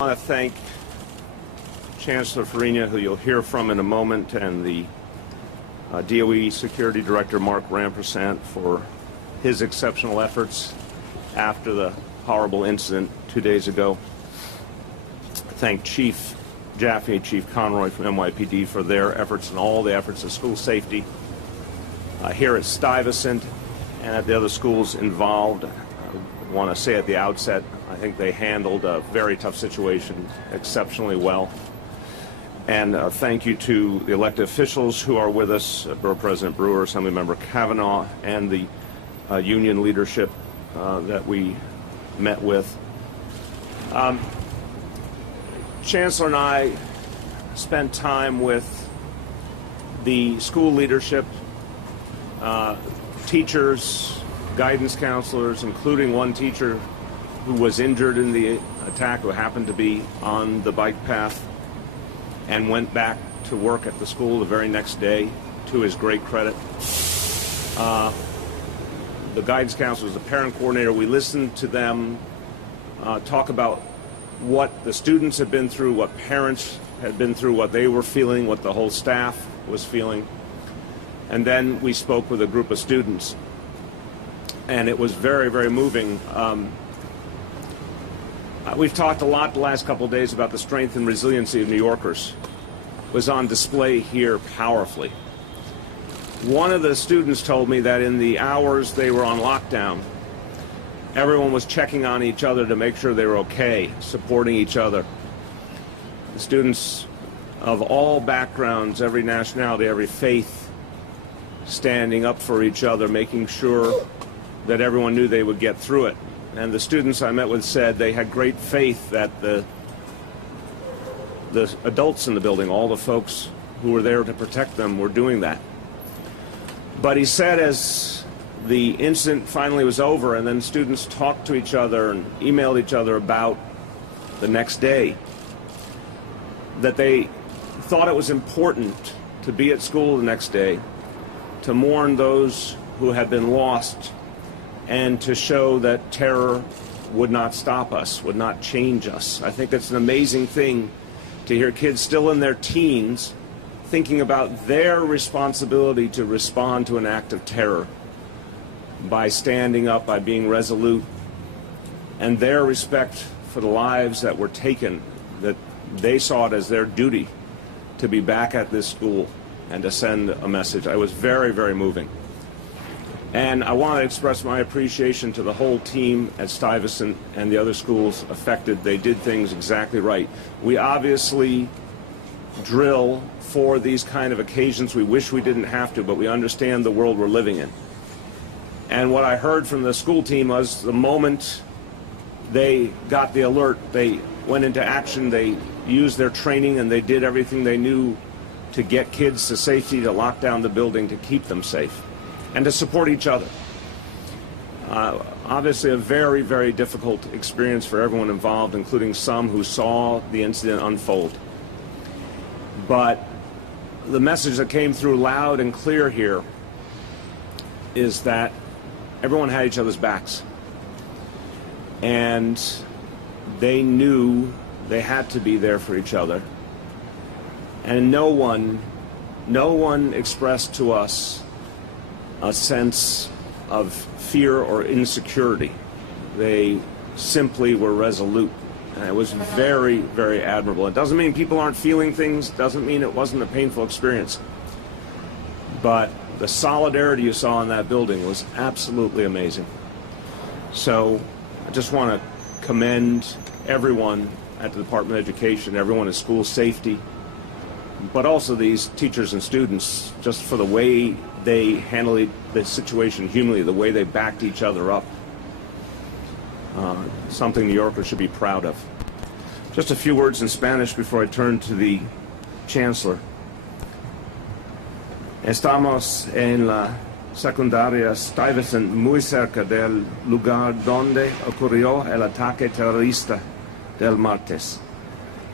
I want to thank Chancellor Farina, who you'll hear from in a moment, and the DOE Security Director Mark Rampersant for his exceptional efforts after the horrible incident 2 days ago. Thank Chief Jaffe, Chief Conroy from NYPD for their efforts and all the efforts of school safety here at Stuyvesant and at the other schools involved. I want to say at the outset, I think they handled a very tough situation exceptionally well. And thank you to the elected officials who are with us, Borough President Brewer, Assemblymember Kavanaugh, and the union leadership that we met with. Chancellor and I spent time with the school leadership, teachers, guidance counselors, including one teacher who was injured in the attack, who happened to be on the bike path and went back to work at the school the very next day, to his great credit. The guidance counselors, the parent coordinator, we listened to them talk about what the students had been through, what parents had been through, what they were feeling, what the whole staff was feeling. And then we spoke with a group of students. And it was very, very moving. We've talked a lot the last couple of days about the strength and resiliency of New Yorkers. It was on display here powerfully. One of the students told me that in the hours they were on lockdown, everyone was checking on each other to make sure they were okay, supporting each other. The students of all backgrounds, every nationality, every faith, standing up for each other, making sure that everyone knew they would get through it. And the students I met with said they had great faith that the adults in the building, all the folks who were there to protect them, were doing that. But he said as the incident finally was over and then students talked to each other and emailed each other about the next day, that they thought it was important to be at school the next day, to mourn those who had been lost, and to show that terror would not stop us, would not change us. I think it's an amazing thing to hear kids still in their teens thinking about their responsibility to respond to an act of terror by standing up, by being resolute, and their respect for the lives that were taken, that they saw it as their duty to be back at this school and to send a message. It was very, very moving. And I want to express my appreciation to the whole team at Stuyvesant and the other schools affected. They did things exactly right. We obviously drill for these kind of occasions. We wish we didn't have to, but we understand the world we're living in. And what I heard from the school team was the moment they got the alert, they went into action, they used their training, and they did everything they knew to get kids to safety, to lock down the building, to keep them safe, and to support each other. Obviously a very, very difficult experience for everyone involved, including some who saw the incident unfold. But the message that came through loud and clear here is that everyone had each other's backs. And they knew they had to be there for each other. And no one expressed to us a sense of fear or insecurity. They simply were resolute. And it was very, very admirable. It doesn't mean people aren't feeling things, doesn't mean it wasn't a painful experience. But the solidarity you saw in that building was absolutely amazing. So I just want to commend everyone at the Department of Education, everyone at school safety, but also these teachers and students, just for the way they handled the situation humanly, the way they backed each other up. Something New Yorkers should be proud of. Just a few words in Spanish before I turn to the Chancellor. Estamos en la secundaria Stuyvesant, muy cerca del lugar donde ocurrió el ataque terrorista del martes.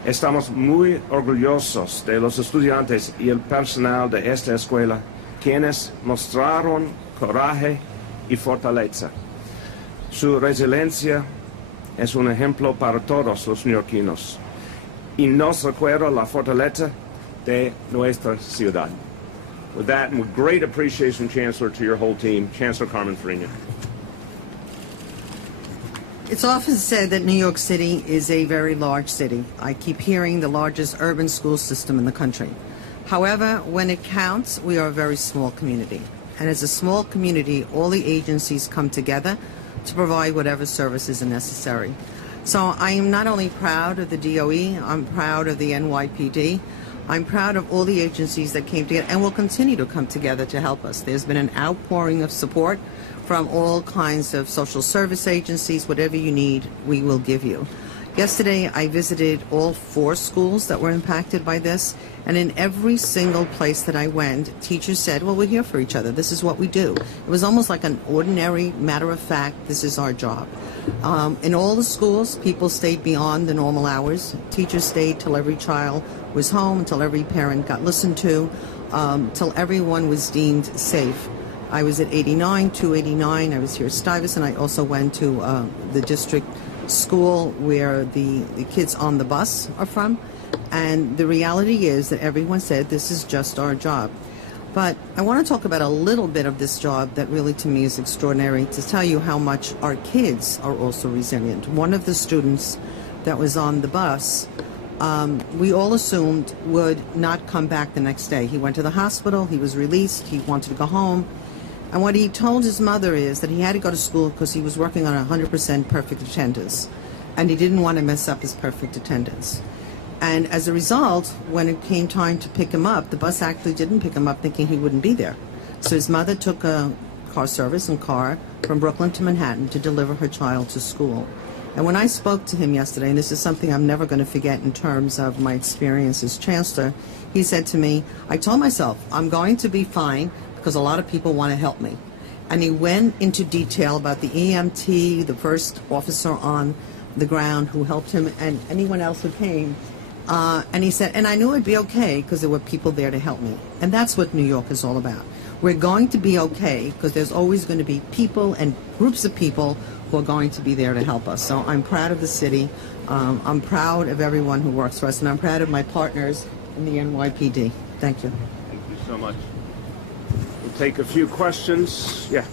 Estamos muy orgullosos de los estudiantes y el personal de esta escuela, quienes mostraron coraje y fortaleza. Su resiliencia es un ejemplo para todos los neoyorquinos y nos recuerda la fortaleza de nuestra ciudad. With that, and with great appreciation, Chancellor, to your whole team, Chancellor Carmen Farina. It's often said that New York City is a very large city. I keep hearing the largest urban school system in the country. However, when it counts, we are a very small community. And as a small community, all the agencies come together to provide whatever services are necessary. So I am not only proud of the DOE, I'm proud of the NYPD. I'm proud of all the agencies that came together and will continue to come together to help us. There's been an outpouring of support from all kinds of social service agencies. Whatever you need, we will give you. Yesterday, I visited all 4 schools that were impacted by this, and in every single place that I went, teachers said, well, we're here for each other. This is what we do. It was almost like an ordinary matter of fact, this is our job. In all the schools, people stayed beyond the normal hours. Teachers stayed till every child was home, till every parent got listened to, till everyone was deemed safe. I was at 89, 289. I was here at Stuyvesant. I also went to the district school where the kids on the bus are from. And the reality is that everyone said this is just our job. But I want to talk about a little bit of this job that really to me is extraordinary, to tell you how much our kids are also resilient. One of the students that was on the bus, we all assumed would not come back the next day. He went to the hospital, he was released, he wanted to go home. And what he told his mother is that he had to go to school because he was working on 100% perfect attendance. And he didn't want to mess up his perfect attendance. And as a result, when it came time to pick him up, the bus actually didn't pick him up thinking he wouldn't be there. So his mother took a car service and car from Brooklyn to Manhattan to deliver her child to school. And when I spoke to him yesterday, and this is something I'm never going to forget in terms of my experience as Chancellor, he said to me, I told myself, I'm going to be fine because a lot of people want to help me. And he went into detail about the EMT, the first officer on the ground who helped him, and anyone else who came. And he said, and I knew it'd be okay because there were people there to help me. And that's what New York is all about. We're going to be okay because there's always going to be people and groups of people who are going to be there to help us. So I'm proud of the city. I'm proud of everyone who works for us, and I'm proud of my partners in the NYPD. Thank you. Thank you so much. We'll take a few questions. Yeah.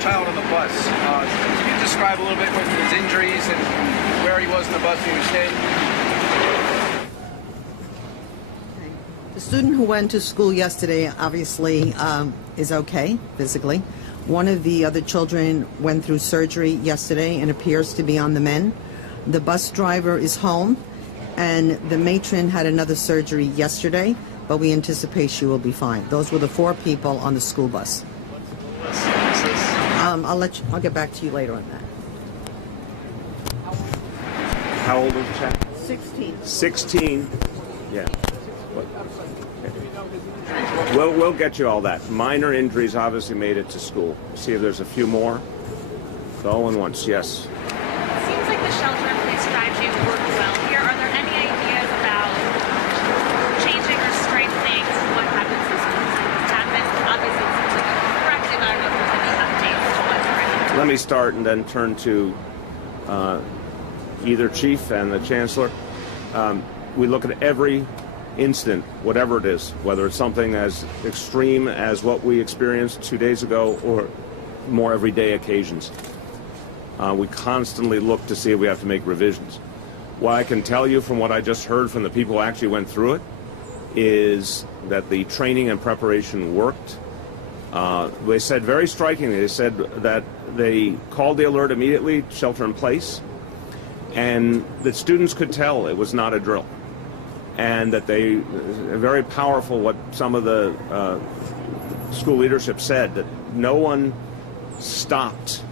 Child on the bus. Can you describe a little bit what his injuries and where he was in the bus when he was hit? The student who went to school yesterday obviously is okay physically. One of the other children went through surgery yesterday and appears to be on the mend. The bus driver is home, and the matron had another surgery yesterday, but we anticipate she will be fine. Those were the 4 people on the school bus. I'll get back to you later on that. How old is the child? 16. 16. Yeah. We'll get you all that. Minor injuries obviously made it to school. See if there's a few more. Going once, yes. It seems like the shelter-in-place strategy worked well here. Are there any ideas about changing or strengthening what happens to schools like this happen? Obviously, it seems like a corrective. I don't know if there's any updates to what's already. Let me start and then turn to either Chief and the Chancellor. We look at every incident, whatever it is, whether it's something as extreme as what we experienced 2 days ago or more everyday occasions. We constantly look to see if we have to make revisions. What I can tell you from what I just heard from the people who actually went through it is that the training and preparation worked. They said very strikingly, they said that they called the alert immediately, shelter in place, and that students could tell it was not a drill. And that they, very powerful what some of the school leadership said, that no one stopped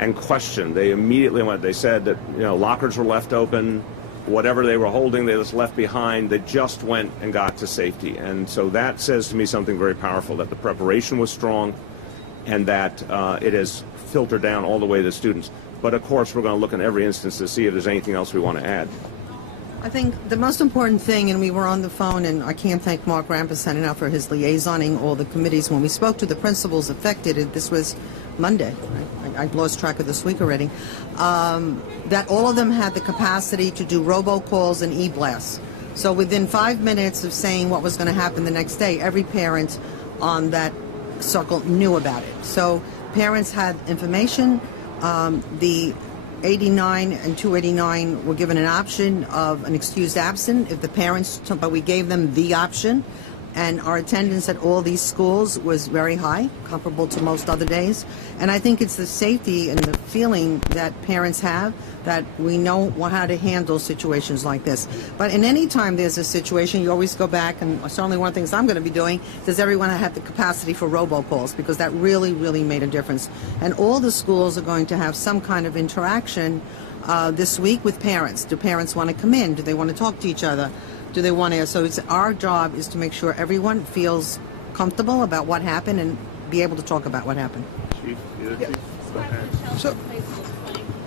and questioned. They immediately went. They said that lockers were left open, whatever they were holding, they just left behind. They just went and got to safety. And so that says to me something very powerful, that the preparation was strong and that it has filtered down all the way to the students. But of course, we're going to look in every instance to see if there's anything else we want to add. I think the most important thing, and we were on the phone, and I can't thank Mark Rampersad enough for his liaisoning all the committees. When we spoke to the principals affected, this was Monday, right? I've lost track of this week already, that all of them had the capacity to do robocalls and e-blasts. So within 5 minutes of saying what was going to happen the next day, every parent on that circle knew about it. So parents had information. The 89 and 289 were given an option of an excused absent if the parents, but we gave them the option. And our attendance at all these schools was very high, comparable to most other days. And I think it's the safety and the feeling that parents have that we know how to handle situations like this. But in any time there's a situation, you always go back, and certainly one of the things I'm going to be doing, does everyone have the capacity for robocalls? Because that really, really made a difference. And all the schools are going to have some kind of interaction this week with parents. Do parents want to come in? Do they want to talk to each other? Do they want to? So it's our job is to make sure everyone feels comfortable about what happened and be able to talk about what happened. Chief, So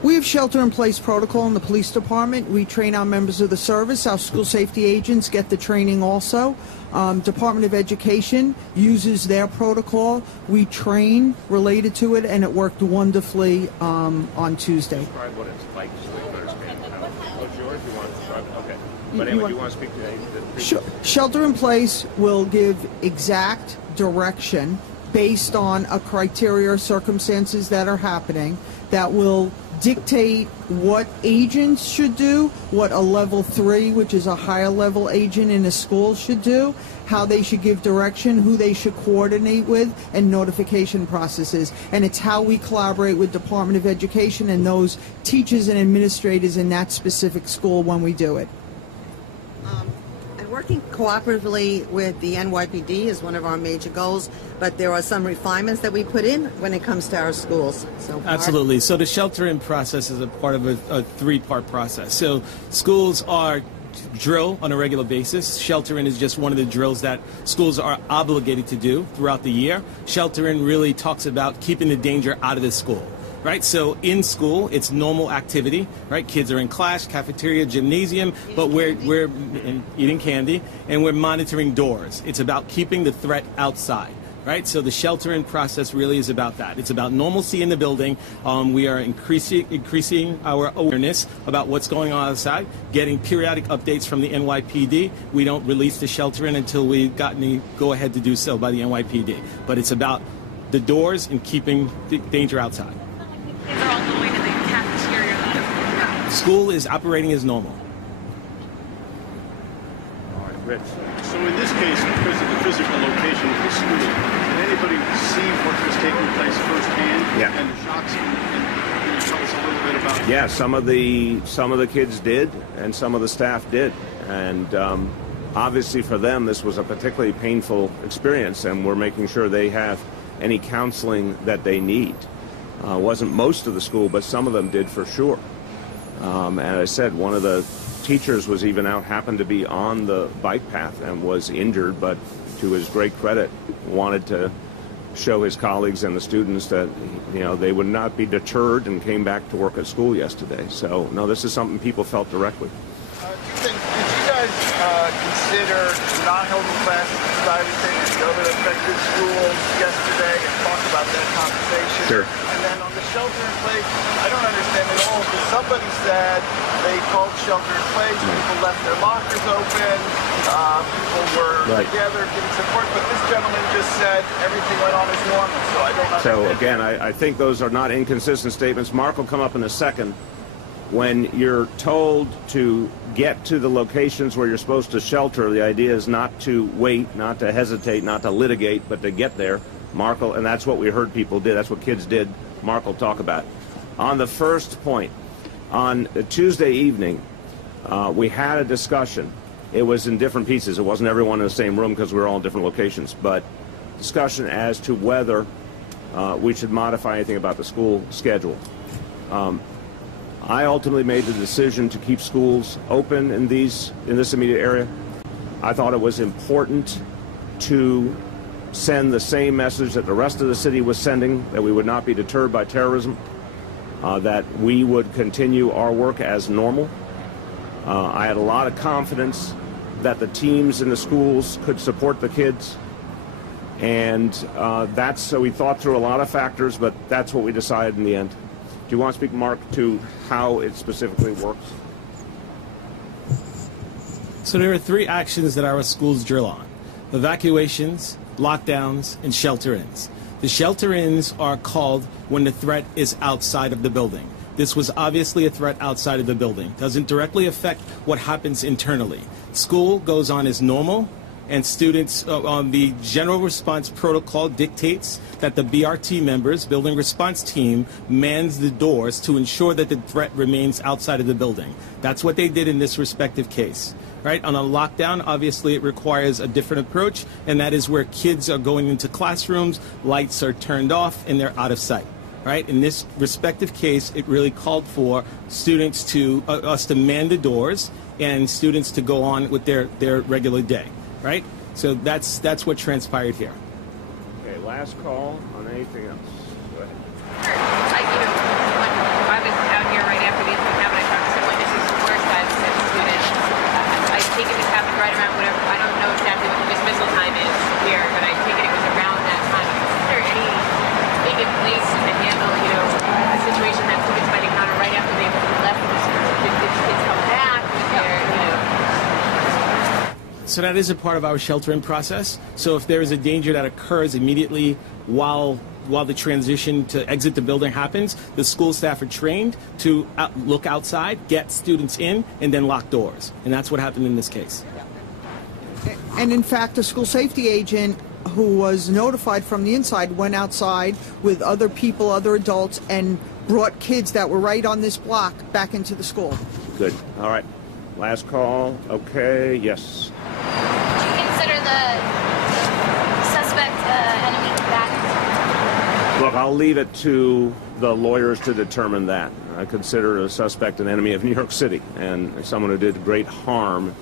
we have shelter-in-place protocol in the police department. We train our members of the service. Our school safety agents get the training also. Department of Education uses their protocol. We train related to it, and it worked wonderfully on Tuesday. Describe what it's like so we can understand. Oh, George, you want to describe it? Okay. But anyway, you want to speak to the Shelter-in-place will give exact direction based on a criteria or circumstances that are happening that will dictate what agents should do, what a level 3, which is a higher level agent in a school, should do, how they should give direction, who they should coordinate with, and notification processes. And it's how we collaborate with Department of Education and those teachers and administrators in that specific school when we do it. Working cooperatively with the NYPD is one of our major goals, but there are some refinements that we put in when it comes to our schools. So absolutely. So the shelter-in process is a part of a three-part process. So schools are drill on a regular basis. Shelter-in is just one of the drills that schools are obligated to do throughout the year. Shelter-in really talks about keeping the danger out of the school. Right, so in school, it's normal activity, right? Kids are in class, cafeteria, gymnasium, but we're eating candy, and we're monitoring doors. It's about keeping the threat outside, right? So the shelter-in process really is about that. It's about normalcy in the building. We are increasing our awareness about what's going on outside, getting periodic updates from the NYPD. We don't release the shelter-in until we've gotten the go-ahead to do so by the NYPD. But it's about the doors and keeping the danger outside. Kids are all going to the cafeteria. School is operating as normal. All right, Rich. So in this case, because of the physical location of the school, did anybody see what was taking place firsthand? Yeah. And the shocks? Can you tell us a little bit about? Yeah, some of the kids did, and some of the staff did, and obviously for them this was a particularly painful experience, and we're making sure they have any counseling that they need. Wasn't most of the school, but some of them did for sure. And I said one of the teachers was even out, happened to be on the bike path and was injured, but to his great credit, wanted to show his colleagues and the students that, you know, they would not be deterred and came back to work at school yesterday. So, no, this is something people felt directly. Did you guys consider not holding classes in Stuyvesant and go to the affected schools yesterday and talk about that conversation? Sure. And then on the shelter-in-place, I don't understand at all, because somebody said they called shelter-in-place, people left their lockers open, people were together getting support, but this gentleman just said everything went on as normal, so I don't understand. So, again, I think those are not inconsistent statements. Mark will come up in a second. When you're told to get to the locations where you're supposed to shelter, the idea is not to wait, not to hesitate, not to litigate, but to get there. Mark will, and that's what we heard people did. That's what kids did. Mark will talk about. On the first point, on Tuesday evening, we had a discussion. It was in different pieces. It wasn't everyone in the same room because we were all in different locations, but discussion as to whether we should modify anything about the school schedule. I ultimately made the decision to keep schools open in this immediate area. I thought it was important to send the same message that the rest of the city was sending, that we would not be deterred by terrorism, that we would continue our work as normal. I had a lot of confidence that the teams in the schools could support the kids. And so we thought through a lot of factors, but that's what we decided in the end. Do you want to speak, Mark, to how it specifically works? So there are 3 actions that our schools drill on: evacuations, lockdowns, and shelter-ins. The shelter-ins are called when the threat is outside of the building. This was obviously a threat outside of the building. Doesn't directly affect what happens internally. School goes on as normal, and students on the general response protocol dictates that the BRT members, building response team, mans the doors to ensure that the threat remains outside of the building. That's what they did in this respective case. Right? On a lockdown, obviously it requires a different approach, and that is where kids are going into classrooms, lights are turned off, and they're out of sight. Right? In this respective case, it really called for students to, us to man the doors and students to go on with their regular day. Right? So that's what transpired here. Okay, last call on anything else. Go ahead. When I was out here right after the incident happened, I talked to someone, this is the worst I've seen students. I take it this happened right around whatever, I don't know exactly what the dismissal time is here, but I take it it was around that time. Is there anything in place to handle, a situation that students might encounter right after they've left the school? Did kids come back? So that is a part of our shelter-in process. So if there is a danger that occurs immediately while the transition to exit the building happens, the school staff are trained to look outside, get students in, and then lock doors. And that's what happened in this case. And in fact, a school safety agent who was notified from the inside went outside with other people, other adults, and brought kids that were right on this block back into the school. Good. All right. Last call. Okay. Yes. Do you consider the suspect enemy combatant? Look, I'll leave it to the lawyers to determine that. I consider a suspect an enemy of New York City and someone who did great harm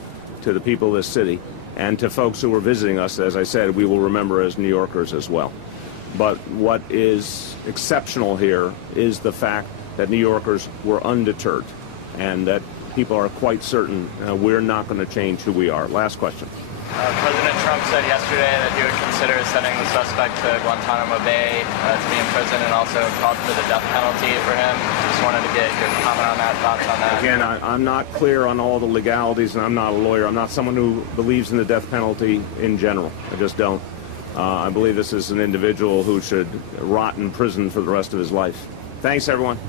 to the people of this city and to folks who were visiting us. As I said, we will remember as New Yorkers as well. But what is exceptional here is the fact that New Yorkers were undeterred and that people are quite certain we're not going to change who we are. Last question. President Trump said yesterday that he would consider sending the suspect to Guantanamo Bay to be in prison, and also called for the death penalty for him. Just wanted to get your comment on that, thoughts on that. Again, I'm not clear on all the legalities, and I'm not a lawyer. I'm not someone who believes in the death penalty in general. I just don't. I believe this is an individual who should rot in prison for the rest of his life. Thanks, everyone.